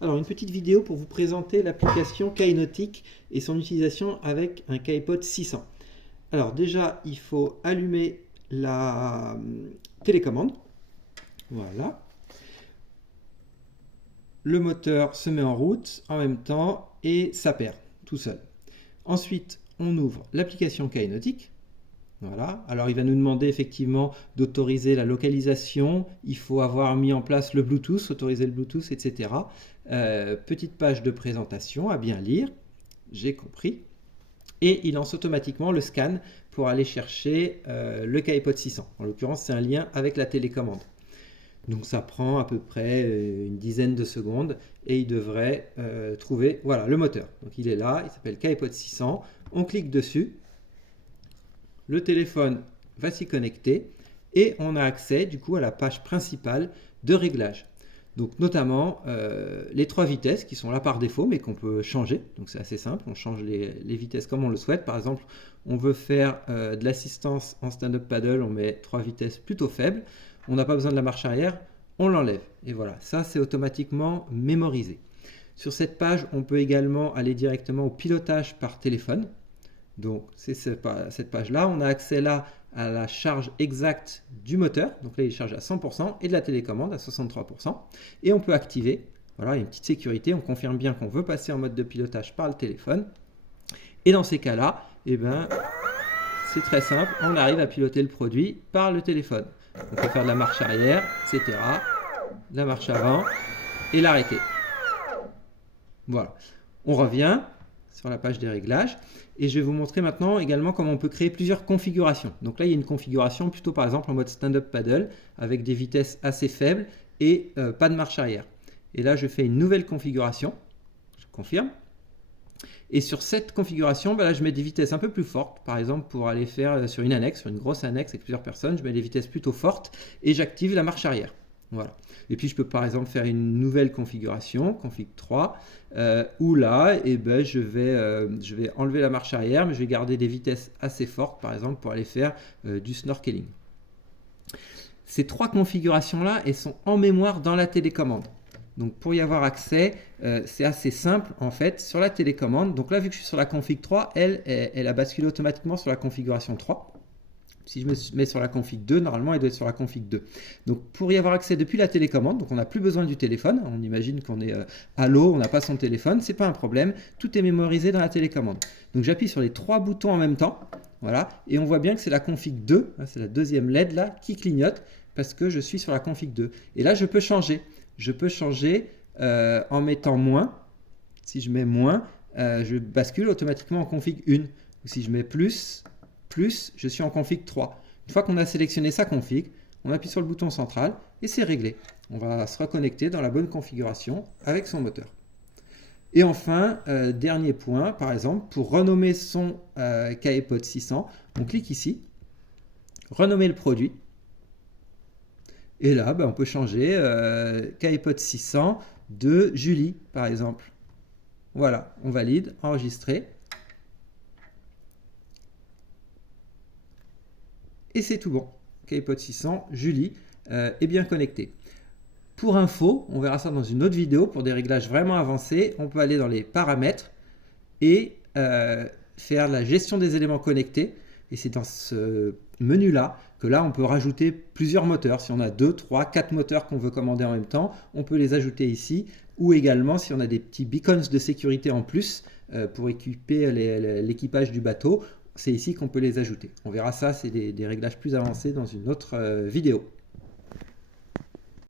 Alors, une petite vidéo pour vous présenter l'application Kainautic et son utilisation avec un Kaipod 600. Alors déjà, il faut allumer la télécommande. Voilà. Le moteur se met en route en même temps et ça perd tout seul. Ensuite, on ouvre l'application Kainautic. Voilà. Alors il va nous demander effectivement d'autoriser la localisation, il faut avoir mis en place le Bluetooth, autoriser le Bluetooth, etc. Petite page de présentation à bien lire, j'ai compris. Et il lance automatiquement le scan pour aller chercher le Kaipod 600. En l'occurrence, c'est un lien avec la télécommande. Donc ça prend à peu près une dizaine de secondes et il devrait trouver voilà, le moteur. Donc il est là, il s'appelle Kaipod 600. On clique dessus. Le téléphone va s'y connecter et on a accès du coup à la page principale de réglage. Donc notamment les 3 vitesses qui sont là par défaut mais qu'on peut changer. Donc c'est assez simple, on change les vitesses comme on le souhaite. Par exemple, on veut faire de l'assistance en stand-up paddle, on met 3 vitesses plutôt faibles. On n'a pas besoin de la marche arrière, on l'enlève. Et voilà, ça c'est automatiquement mémorisé. Sur cette page, on peut également aller directement au pilotage par téléphone. Donc c'est cette page-là. On a accès là à la charge exacte du moteur. Donc là, il charge à 100% et de la télécommande à 63%. Et on peut activer, voilà, une petite sécurité. On confirme bien qu'on veut passer en mode de pilotage par le téléphone. Et dans ces cas-là, eh ben, c'est très simple. On arrive à piloter le produit par le téléphone. On peut faire de la marche arrière, etc. La marche avant et l'arrêter. Voilà. On revient sur la page des réglages et je vais vous montrer maintenant également comment on peut créer plusieurs configurations. Donc là, il y a une configuration plutôt par exemple en mode stand-up paddle avec des vitesses assez faibles et pas de marche arrière. Et là, je fais une nouvelle configuration. Je confirme. Et sur cette configuration, là, je mets des vitesses un peu plus fortes. Par exemple, pour aller faire sur une annexe, sur une grosse annexe avec plusieurs personnes, je mets des vitesses plutôt fortes et j'active la marche arrière. Voilà. Et puis je peux par exemple faire une nouvelle configuration, config 3, où là, je vais enlever la marche arrière, mais je vais garder des vitesses assez fortes, par exemple, pour aller faire du snorkeling. Ces 3 configurations-là, elles sont en mémoire dans la télécommande. Donc pour y avoir accès, c'est assez simple en fait sur la télécommande. Donc là, vu que je suis sur la config 3, elle a basculé automatiquement sur la configuration 3. Si je me mets sur la config 2, normalement, elle doit être sur la config 2. Donc, pour y avoir accès depuis la télécommande, donc on n'a plus besoin du téléphone. On imagine qu'on est à l'eau, on n'a pas son téléphone, c'est pas un problème. Tout est mémorisé dans la télécommande. Donc, j'appuie sur les 3 boutons en même temps. Voilà. Et on voit bien que c'est la config 2, c'est la deuxième LED là, qui clignote parce que je suis sur la config 2. Et là, je peux changer. Je peux changer en mettant moins. Si je mets moins, je bascule automatiquement en config 1. Ou si je mets plus, je suis en config 3. Une fois qu'on a sélectionné sa config, on appuie sur le bouton central et c'est réglé. On va se reconnecter dans la bonne configuration avec son moteur. Et enfin, dernier point, par exemple, pour renommer son Kaipod 600, on clique ici, renommer le produit. Et là, on peut changer Kaipod 600 de Julie, par exemple. Voilà, on valide, enregistrer. Et c'est tout bon. Kaipod 600, Julie, est bien connectée. Pour info, on verra ça dans une autre vidéo, pour des réglages vraiment avancés, on peut aller dans les paramètres et faire la gestion des éléments connectés. Et c'est dans ce menu-là que là, on peut rajouter plusieurs moteurs. Si on a 2, 3, 4 moteurs qu'on veut commander en même temps, on peut les ajouter ici. Ou également, si on a des petits beacons de sécurité en plus pour équiper l'équipage du bateau, c'est ici qu'on peut les ajouter. On verra ça, c'est des réglages plus avancés dans une autre vidéo.